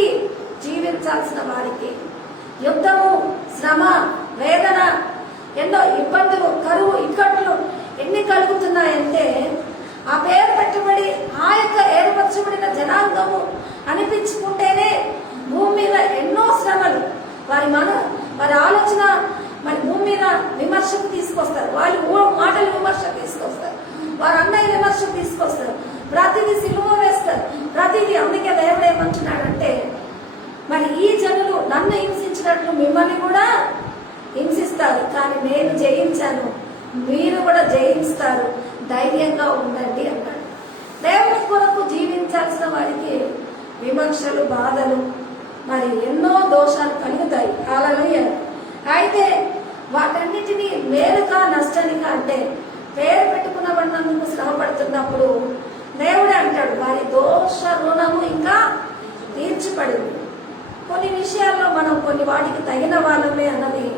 జీవించాల్సిన వారికి యుద్ధము, శ్రమ, వేదన, ఎన్నో ఇబ్బందులు, కరువు, ఇక్కట్లు ఎన్ని కలుగుతున్నాయంటే, ఆ పేరు పెట్టబడి ఆ యొక్క ఏర్పరచబడిన జనాంగము అనిపించుకుంటేనే భూమి మీద ఎన్నో శ్రమలు, వారి ఆలోచన మరి భూమి మీద విమర్శకు తీసుకొస్తారు, వాళ్ళ మాటలు విమర్శకు తీసుకొస్తారు, వారి అన్నయ్య విమర్శకు తీసుకొస్తారు, ప్రతిదీ సిలువ వేస్తారు, ప్రతిదీ. అందుకే దేవుడు ఏమంటున్నాడంటే, మరి ఈ జనులు నన్ను హింసించినట్లు మిమ్మల్ని కూడా హింసిస్తారు, కానీ నేను జయించాను, మీరు కూడా జయిస్తారు, ధైర్యంగా ఉండండి అన్నాడు. దేవుని కొరకు జీవించాల్సిన వారికి విమర్శలు, బాధలు, మరి ఎన్నో దోషాలు కలుగుతాయి. హల్లెలూయా. అయితే వాటన్నిటినీ మేలుగా నష్టానిగా అంటే, పేరు పెట్టుకున్న బంధందుకు శ్రమ పడుతున్నప్పుడు దేవుడే అంటాడు, వారి దోష రుణము ఇంకా తీర్చిపడింది. కొన్ని విషయాల్లో మనం కొన్ని వాటికి తగిన వాళ్ళమే అన్నది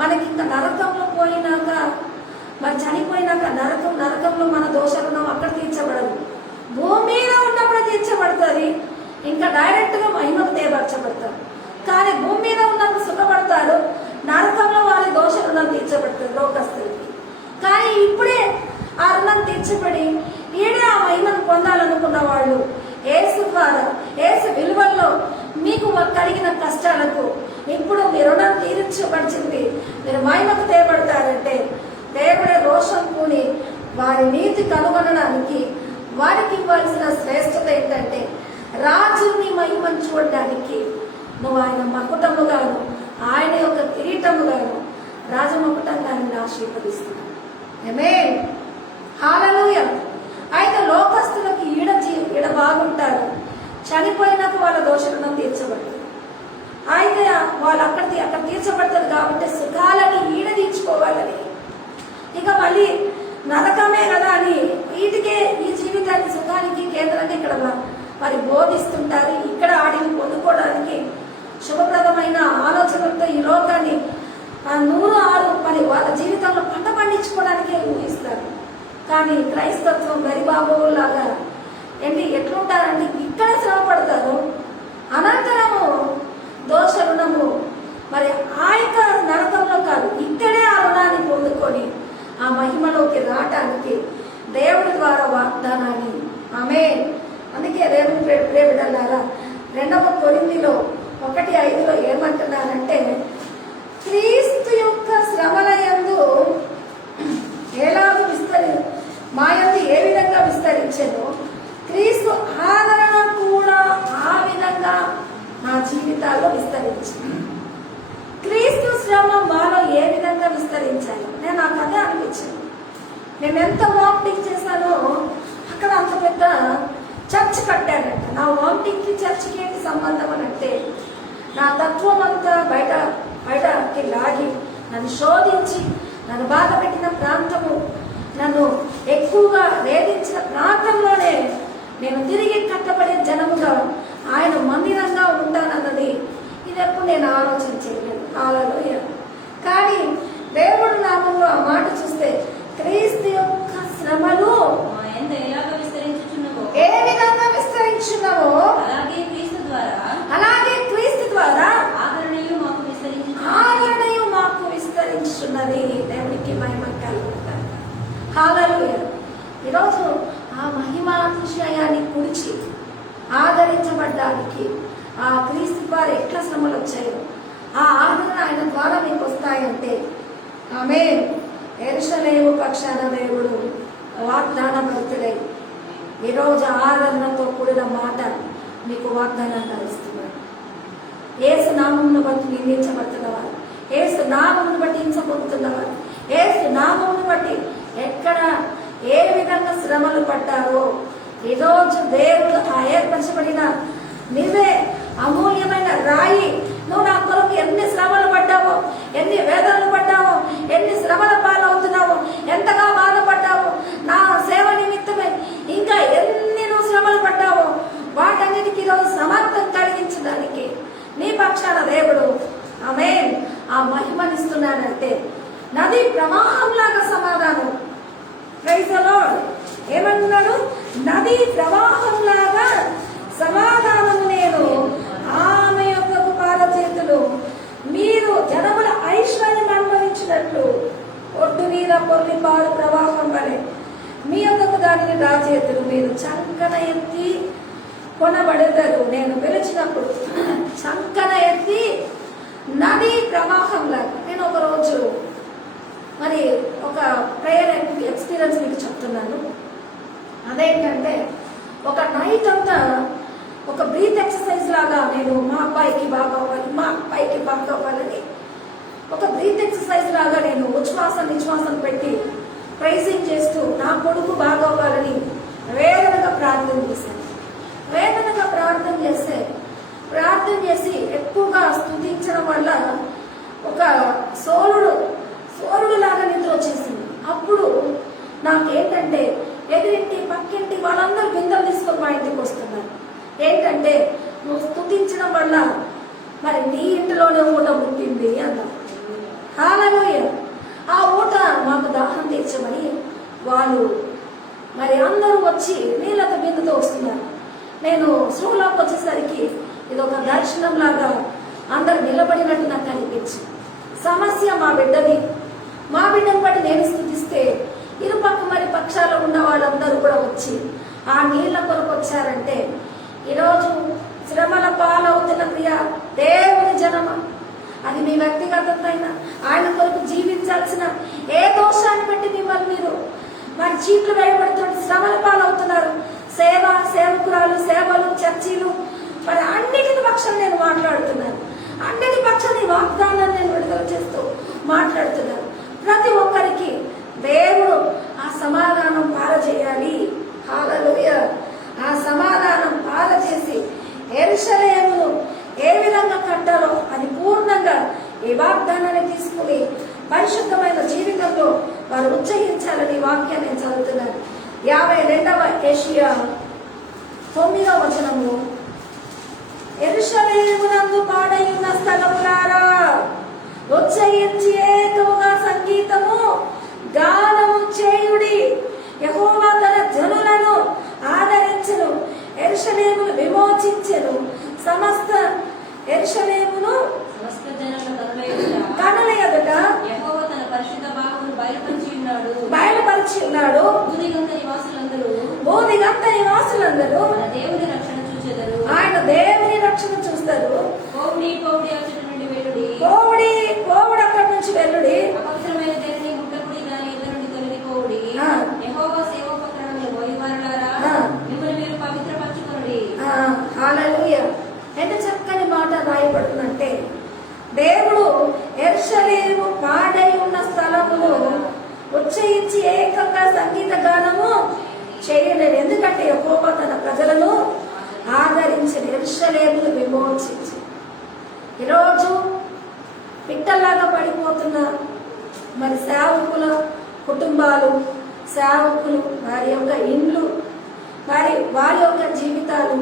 మనకి ఇంకా నరకంలో పోయినాక, మరి చనిపోయినాక నరకంలో మన దోష రుణం అక్కడ తీర్చబడదు, భూమి మీద ఉన్నప్పుడు తీర్చబడుతుంది, ఇంకా డైరెక్ట్గా మహిమకు తేబర్చబడతారు. కానీ భూమి మీద ఉన్నప్పుడు సుఖపడతారు, నరకంలో వారి దోష రుణం తీర్చబడుతుంది లోకస్తులకి. కానీ ఇప్పుడే ఆ రుణం తీర్చబడి ఈడే ఆ మహిమను పొందాలనుకున్న వాళ్ళు యేసు ద్వారా, యేసు విలువల్లో మీకు కలిగిన కష్టాలకు ఇప్పుడు మీ రుణం తీర్చబడిచింది, మీరు మహిమకు తేబడతారంటే, దేవుడే రోషం కూని వారి నీతి కనుగొనడానికి వారికి ఇవ్వాల్సిన శ్రేష్టత ఏంటంటే, రాజుని మహిమను చూడడానికి నువ్వు ఆయన మకుటముగాను, ఆయన యొక్క కిరీటముగాను, రాజమకుటంగాను ఆశీర్వదిస్తున్నాను. ఆమేన్. హల్లెలూయా. అయితే లోకస్తులకు ఈడ బాగుంటారు, చనిపోయినాక వాళ్ళ దోష రుణం తీర్చబడుతుంది. అయితే వాళ్ళు అక్కడ తీర్చబడుతుంది కాబట్టి సుఖాలని ఈడ తీర్చుకోవాలని, ఇక మళ్ళీ నరకమే కదా అని వీటికే, ఈ జీవితాన్ని సుఖానికి కేంద్రంగా ఇక్కడ మరి బోధిస్తుంటారు. ఇక్కడ ఆడిని పొందుకోవడానికి శుభప్రదమైన ఆలోచనలతో ఈ లోకాన్ని 106 మరి వాళ్ళ జీవితంలో పంట పండించుకోవడానికే ఊహిస్తారు. కానీ క్రైస్తత్వం గరిబాబులాగా ఎట్లుంటారంటే, ఇక్కడ శ్రమ పడతారు, అనంతరము దోష రుణము మరి ఆ యొక్క నరకంలో కాదు, ఇక్కడే ఆ రుణాన్ని పొందుకొని ఆ మహిమలోకి రావటానికి దేవుడి ద్వారా వాగ్దానాన్ని. ఆమేన్. అందుకే దేవుని ప్రేమిడలారా 2వ కొరింథీలో 1:5 ఏమంటున్నారంటే, క్రీస్తు యొక్క శ్రమల యందు ఎలాగో మా యందు ఏ విధంగా విస్తరించెను, క్రీస్తు ఆదరణ కూడా ఆ విధంగా నా జీవితాల్లో విస్తరించింది. క్రీస్తు శ్రమ మాలో ఏ విధంగా విస్తరించాలి, నాకు అదే అనిపించింది. నేను ఎంత వామిటింగ్ చేశానో, అక్కడ అంత పెద్ద చర్చ్ కట్టానంట. నా వామిటింగ్కి చర్చ్కి ఏంటి సంబంధం అని అంటే, నా తత్వం అంతా బయటకి లాగి నన్ను శోధించి నన్ను బాధ పెట్టిన ప్రాంతము, నన్ను ఎక్కువగా వేధించిన ప్రాంతంలోనే నేను తిరిగి కట్టబడే జనముగా ఆయన మందిరంగా ఉంటానన్నది ఇది ఎప్పుడు నేను ఆలోచన చేయలేదు. హల్లెలూయా. కానీ దేవుడు నామంలో ఆ మాట చూస్తే, క్రీస్తు యొక్క శ్రమలు ఏ విధంగా విస్తరించున్నావో అలాగే క్రీస్తు ద్వారా ఆదరణయు మాకు విస్తరించున్నది. దేవునికి మహిమ ఈరోజు ఆ మహిమాతిశయాన్ని కుడిచి ఆదరించబడ్డానికి ఆ క్రీస్తు ద్వారా ఎట్లా శ్రమలు వచ్చాయో ఆ ఆదరణ ఆయన ద్వారా మీకు వస్తాయంటే ఆమె యెరూషలేము పక్షాన దేవుడు వాగ్దాన భక్తులై ఈరోజు ఆదరణతో కూడిన మాట మీకు వాగ్దానాన్ని ఇస్తున్నాడు. యేసు నామమును బట్టి నిందించబడుతున్నవారు, యేసు నామమును బట్టి హింసపొందుతున్నవారు, యేసు నామమును బట్టి ఎక్కడ ఏ విధంగా శ్రమలు పడ్డారో ఈరోజు దేవుడు ఆ ఏర్పరచబడిన నీవే అమూల్యమైన రాయి. నువ్వు నా కొరకు ఎన్ని శ్రమలు పడ్డావో, ఎన్ని వేదనలు పడ్డావో, ఎన్ని శ్రమల పాలవుతున్నావో, ఎంతగా బాధపడ్డావో, నా సేవ నిమిత్తమే ఇంకా ఎన్ని నువ్వు శ్రమలు పడ్డావో వాటన్నిటికీ ఈరోజు సమర్థం కలిగించడానికి నీ పక్షాన దేవుడు ఆమేన్ ఆ మహిమనిస్తున్నాడంటే నది ప్రవాహంలాగా సమాధానం. Praise the Lord. ఏమంటున్నాడు? నది ప్రవాహంలాగా సమాధానం నేను ఆమె యొక్క పాదచేతులు మీరు జనముల ఐశ్వర్యం అనుభవించినట్లు ఒడ్డు మీద పొర్లి పాలు ప్రవాహం వలె మీ యొక్క దానిని రాచేతులు మీరు చంకన ఎత్తి కొనబడతారు. నేను పిలిచినప్పుడు చంకన ఎత్తి నది ప్రవాహంలాగా. నేను ఒక రోజు మరి ఒక ప్రేయర్ ఎక్స్పీరియన్స్ మీకు చెప్తున్నాను. అదేంటంటే ఒక నైట్ అంతా ఒక బ్రీత్ ఎక్సర్సైజ్ లాగా నేను మా అబ్బాయికి బాగా అవ్వాలి, మా అబ్బాయికి బాగా అవ్వాలని ఒక బ్రీత్ ఎక్సర్సైజ్ లాగా నేను ఉచ్ఛ్వాసం నిశ్వాసం పెట్టి ప్రైజింగ్ చేస్తూ నా కొడుకు బాగా అవ్వాలని వేదనగా ప్రార్థన చేశాను. వేదనగా ప్రార్థన చేసి ఎక్కువగా స్తుతించడం వల్ల ఒక సోరుడు లాగా నిద్ర వచ్చేసింది. అప్పుడు నాకేంటంటే ఎదురింటి పక్కింటి వాళ్ళందరూ బిందెలు తీసుకొని మా ఇంటికి వస్తున్నారు. ఏంటంటే నువ్వు స్తుతించడం వల్ల మరి నీ ఇంటిలోనే ఊట పుట్టింది అన్నారు. హల్లెలూయా. ఆ ఊట మాకు దాహం తీర్చమని వాళ్ళు మరి అందరూ వచ్చి నీళ్ళతో బిందుతో వస్తున్నారు. నేను స్లోలోకి వచ్చేసరికి ఇది ఒక దర్శనం లాగా అందరు నిలబడినట్టు నాకు అనిపించింది. సమస్య మా బిడ్డని బట్టి నేను స్థుతిస్తే ఇరుపక్క మరి పక్షాలు ఉన్న వాళ్ళందరూ కూడా వచ్చి ఆ నీళ్ళ కొరకు వచ్చారంటే ఈరోజు శ్రమల పాలవుతున్న ప్రియ దేవుని జనమ, అది మీ వ్యక్తిగతమైన ఆయన కొరకు జీవించాల్సిన ఏ దోషాన్ని బట్టి మిమ్మల్ని మీరు మరి చీట్లు వేయబడుతున్న శ్రమల పాలవుతున్నారు. సేవకురాలు, సేవలు, చర్చీలు మరి అన్నిటి పక్షం నేను మాట్లాడుతున్నాను. అన్నిటి పక్షం ఈ వాగ్దానాన్ని నేను విడుదల చేస్తూ మాట్లాడుతున్నాను. ప్రతి ఒక్కరికి దేవుడు ఆ సమాధానం పాలచేయాలి. హల్లెలూయా. ఆ సమాధానం పాలచేసి యెరూషలేమును ఏ విధంగా కట్టాలో అది పూర్ణంగా ఈ వాగ్దానాన్ని తీసుకుని పరిశుద్ధమైన జీవితంలో వారు ఉచ్చరించాలని వాక్యాన్ని నేను చదువుతున్నాను. 52వ యెషయా 9వ వచనము. యెరూషలేమునందు పాడైన స్థలములారా ఉచ్చరించి ఏకముగా సంగీతము గానము చేయుడి. యెహోవా తన జనులను ఆదరించెను, యెరూషలేమును విమోచించెను. సమస్త యెరూషలేమును కనుల ఎదుట యెహోవా తన పరిశుద్ధ భాగమును బయలుపరిచి ఉన్నాడు. భూదిగంత నివాసులందరూ ఆయన దేవుని రక్షణ చూస్తారు. కోవుడి అక్కడి నుంచి వెల్లుడి. హల్లెలూయా. ఎంత చక్కని మాట రాయబడుతుందంటే దేవుడు యెరూషలేము పాడై ఉన్న స్థలమును ఉచ్చరించి ఏకంగా సంగీత గానము చేయలేదు. ఎందుకంటే యెహోవా తన ప్రజలను ఆదరించి యెరూషలేమును విమోచించి. ఈరోజు పిట్టల్లాగా పడిపోతున్న మరి సేవకుల కుటుంబాలు, సేవకులు, వారి యొక్క ఇండ్లు, మరి వారి యొక్క జీవితాలు,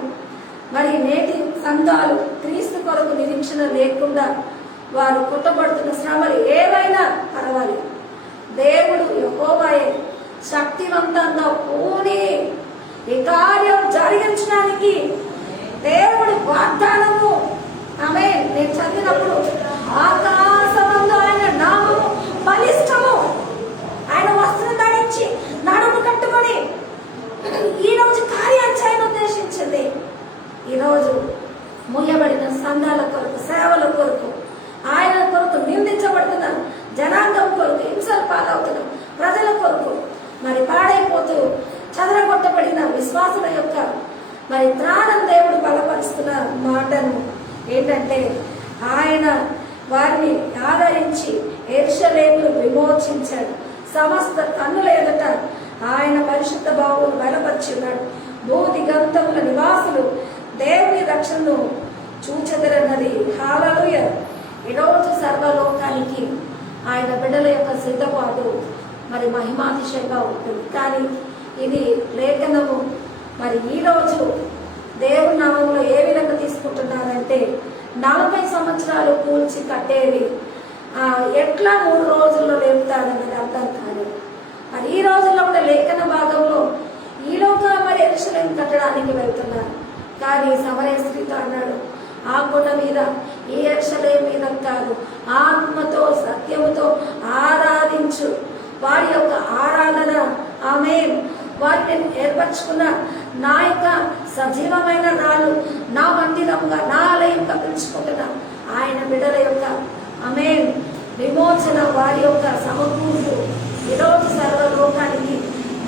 మరి నేటి సంఘాలు క్రీస్తు కొరకు నిరీక్షణ లేకుండా వారు కొట్టబడుతున్న శ్రమలు ఏవైనా పర్వాలేదు, దేవుడు యెహోవాయే శక్తివంతంగా పూని ఈ కార్యం జరిగించడానికి దేవుడి వాగ్దానము. ఆమేన్. నేను చదివినప్పుడు ఆకాశమందు ఆయన నామము బలిష్టము. ఆయన వస్త్రం ధరించి నడుము కట్టుకొని నశించిపోతూ చెదరగొట్టబడిన విశ్వాసుల యొక్క మరి త్రాణం దేవుడు బలపరుస్తున్న మాటను ఏంటంటే, ఆయన వారిని ఆదరించి యెరూషలేమును విమోచించాడు. సమస్త కన్నుల ఎదుట ఆయన పరిశుద్ధ భావులు బలపరిచున్నాడు. భూదిగంతముల నివాసులు దేవుని రక్షణను చూచెదరన్నది. హల్లెలూయా. ఈరోజు సర్వలోకానికి ఆయన బిడ్డల యొక్క సిద్ధపాటు మరి మహిమాతిశయంగా ఉంటుంది. కానీ ఇది లేఖనము మరి ఈరోజు దేవుని నామంలో ఏ విధంగా తీసుకుంటున్నారంటే, 40 సంవత్సరాలు కూల్చి కట్టేది ఎట్లా 3 రోజుల్లో లేపుతాడన్నది అర్థం కాదు. మరి ఈ రోజుల్లో ఉన్న లేఖన భాగంలో ఈలోగా మరి యెరూషలేము కట్టడానికి వెళ్తున్నారు. కానీ సమరయ స్త్రీతో అన్నాడు, ఆ కొండ మీద ఈ యెరూషలేము మీద కాదు, ఆత్మతో సత్యముతో ఆరాధించు. వారి యొక్క ఆరాధన ఆమేన్. వారిని ఏర్పరచుకున్న నా యొక్క సజీవమైన రాళ్ళు నా మందిరముగా నా ఆలయంగా పిలుచుకుంటున్న ఆయన బిడ్డల యొక్క ఆమేన్ విమోచన వారి యొక్క సమకూర్పు ఈరోజు సర్వలోకానికి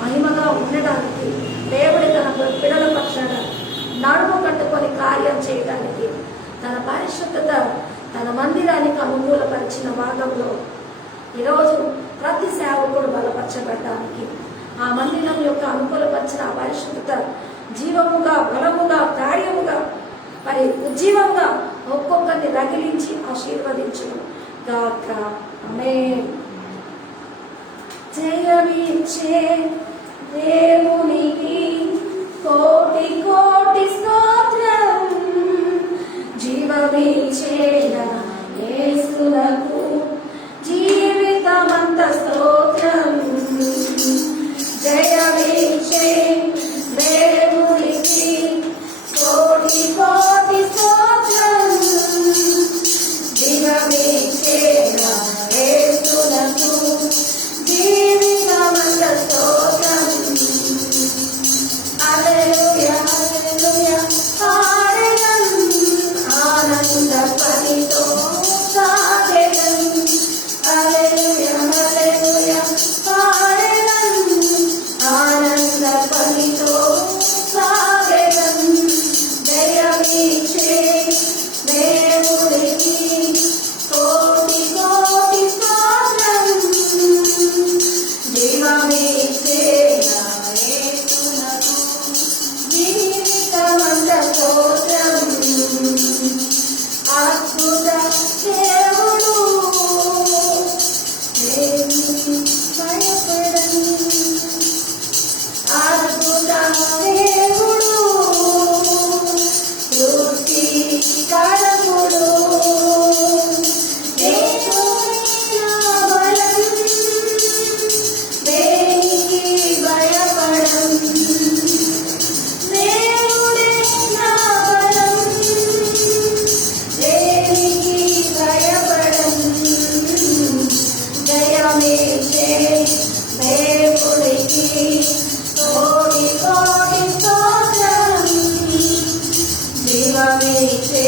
మహిమగా ఉండడానికి దేవుడి తన బిడ్డల పక్షాన నడుము కట్టుకొని కార్యం చేయడానికి తన పరిశుద్ధత తన మందిరానికి అనుకూలపరిచిన భాగంలో ఈరోజు ప్రతి సేవకుడు బలపరచబడడానికి ఆ మందిరం యొక్క అనుకూలపరిచిన ఆ పరిశుద్ధత జీవముగా బలముగా కార్యముగా మరి ఉజ్జీవంగా ఒక్కొక్కరిని రగిలించి ఆశీర్వదించును గాక. ఆమేన్. జయమిచ్చే దేవునికి కోటి కోటి స్తోత్రం. జీవమిచ్చే యేసునకు జీవితమంత స్తోత్రం. జయమిచ్చే దేవునికి కోటి కోటి స్తోత్రం. జీవమిచ్చే యేసునకు జీవితమంత స్తోత్రం. హల్లెలూయా హల్లెలూయా పాడెదం ఆనంద పనితో సాగెదం. హల్లెలూయా హల్లెలూయా పాడెదం ఆనంద పనితో సాగెదం. జయమిచ్చే దేవునికి కోటి కోటి స్తోత్రం. జీవమిచ్చే యేసునకు జీవితమంత స్తోత్రం. అద్భుత దేవుడు దేవునికి భయపడను. అద్భుత దేవుడు సృష్టి కరముడు. దేవుని బలం దేనికి భయపడం. దేవుడే నా బలం దేనికి భయపడం. జయమిచ్చే దేవుడికి కోటి కోటి స్తోత్రం. జీవమిచ్చే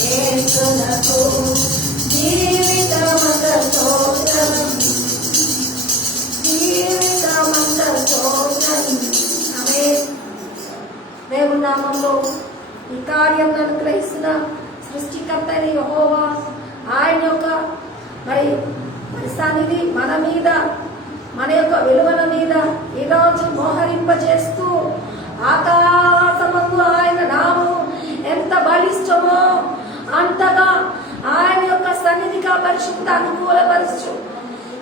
యేసునకు జీవితమంత స్తోత్రం. జీవితమంత స్తోత్రం. ఆమేన్. దేవుని నామంలో ఈ కార్యం అనుగ్రహిస్తున్న సృష్టికర్త అయిన యెహోవా ఆయన యొక్క మరి సన్నిధి మన మీద మన యొక్క విలువల మీద ఈరోజు మోహరింపజేస్తూ ఆకాశమందు ఆయన నామము ఎంత బలిష్టమో అంతగా ఆయన యొక్క సన్నిధిగా పరిశుద్ధ అనుకూలపరచు.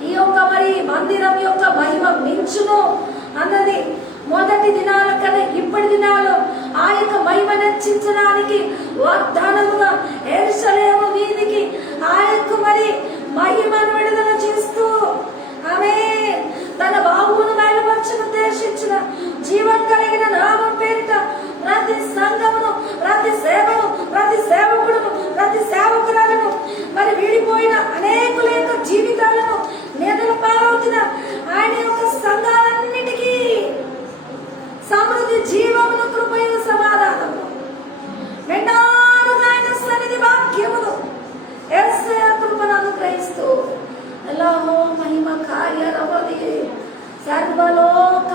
ఈ యొక్క మరి మందిరం యొక్క మహిమ మించును అన్నది మొదటి దినాల కన్నా ఇప్పటి దినాలు ఆ యొక్క మహిమ నచ్చించడానికి వాగ్దానముగా యెరూషలేము వీధికి ఆ యొక్క మరి మహిమను విడుదల చేస్తూ ఆమేన్ తన బాహువును బయలుపరచను ఉద్దేశించిన జీవం కలిగిన నామం పేరిట ప్రతి సంఘమును ప్రతి సేవను ప్రతి సేవకుడును ప్రతి సేవకురాలను మరి వీడిపోయిన అనేకుల యొక్క జీవితాలను నేతల పాలవుతున్న ఆయన యొక్క సంఘాలన్నిటికీ సమృద్ధి జీవమును కృపయు సమాధానము మెండారుగా ఆయన సన్నిధి వాక్యమును యేసయ్య కృపను అనుగ్రహిస్తూ ఎలాహో మహిమ కార్య రవది సర్వలోక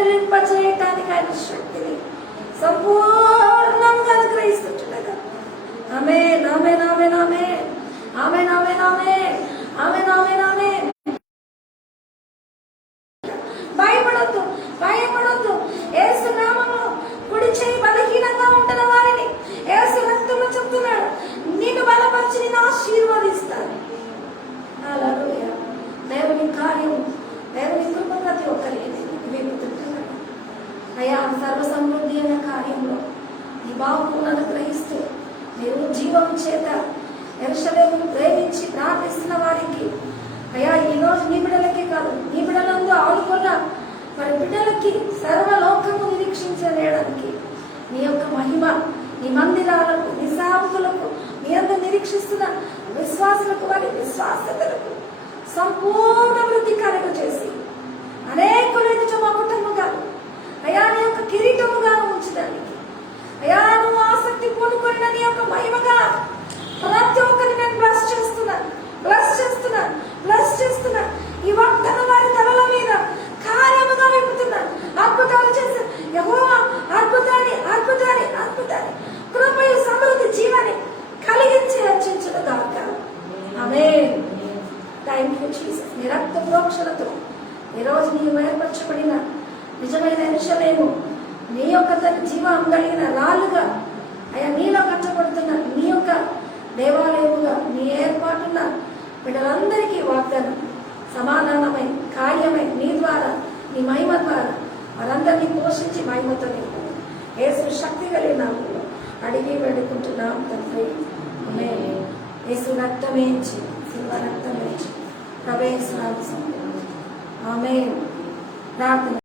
తరలింపజేయటానికి ఆయన శక్తిని సంపూర్ణంగా అనుగ్రహిస్తుండగా ఆమేన్ ఆమేన్ ఆమేన్ ఆమేన్ ఆమేన్ ఆమేన్ ఆమేన్ ఆమేన్ ఆమేన్ ఆమేన్. భయపడొద్దు భయపడొద్దు. యేసు నామములో కుడి చేయి బలహీనంగా ఉంటున్న వారిని యేసు రక్తంలో చెప్తున్నాడు, నిన్ను బలపరిచి నిన్ను ఆశీర్వదిస్తాను. హల్లెలూయా. దేవుని కార్యం, దేవుని కృప ప్రతి ఒక్కరికి విపుతున్నాడు. అయ్యా, సర్వ సమృద్ధి అనే కార్యంలో నీ బాబును అనుగ్రహిస్తూ నీవు జీవం చేత యెరూషలేమును ప్రేమించి ప్రార్థిస్తున్న వారికి అయ్యా, ఈరోజు నీ బిడ్డలకే కాదు, నీ బిడ్డలందు ఆడుకున్న మరి బిడ్డలకి సర్వలోకము నిరీక్షించలేయడానికి నీ యొక్క మహిమ నీ మందిరాలకు, నీ సేవకులకు, నీ అందరూ నిరీక్షిస్తున్న విశ్వాసులకు, వారి విశ్వాసతలకు సంపూర్ణ వృద్ధి కలుగజేసి అనేకులు ఎదుట మా కుటుంబంగా అయ్యా నీ యొక్క కిరీటముగా ఉంచడానికి అయ్యా నువ్వు ఆసక్తి పూనుకొని నీ యొక్క మహిమగా ప్రతి ఒక్కరిని నేను బ్లెస్ చేస్తున్నాను, బ్లెస్ చేస్తున్నాను, బ్లెస్ చేస్తున్నాను. ఈ వాగ్దానం వారి తలల మీద కార్యముగా విప్పుతున్నాను. అద్భుతాలు చేసి యెహోవా అద్భుతాన్ని అద్భుతాన్ని అద్భుతాన్ని కృపయు సమృద్ధి జీవాన్ని కలిగించి రక్షించును గాక. ఆమేన్. Thank you Jesus. నీ రక్త ప్రోక్షణతో ఈరోజు నీవు ఏర్పరచబడిన నిజమైన యెరూషలేము నీ యొక్క తన జీవం కలిగిన రాళ్ళుగా అయ్యా నీలో కట్టబడుతున్న నీ యొక్క దేవాలయముగా నీ ఏర్పాటున్న బిడ్డలందరికీ వాగ్దానం సమాధానమై కార్యమై నీ ద్వారా నీ మహిమ ద్వారా వారందరినీ పోషించి మహిమతో నింపు. యేసు శక్తి కలిగిన నామములో అడిగి వేడుకుంటున్నాం తండ్రి. ఆమేన్. యేసు రక్తమేంచి శిల్వ రక్తమేంచి ప్రవేశ ఆమేన్. ప్రార్థన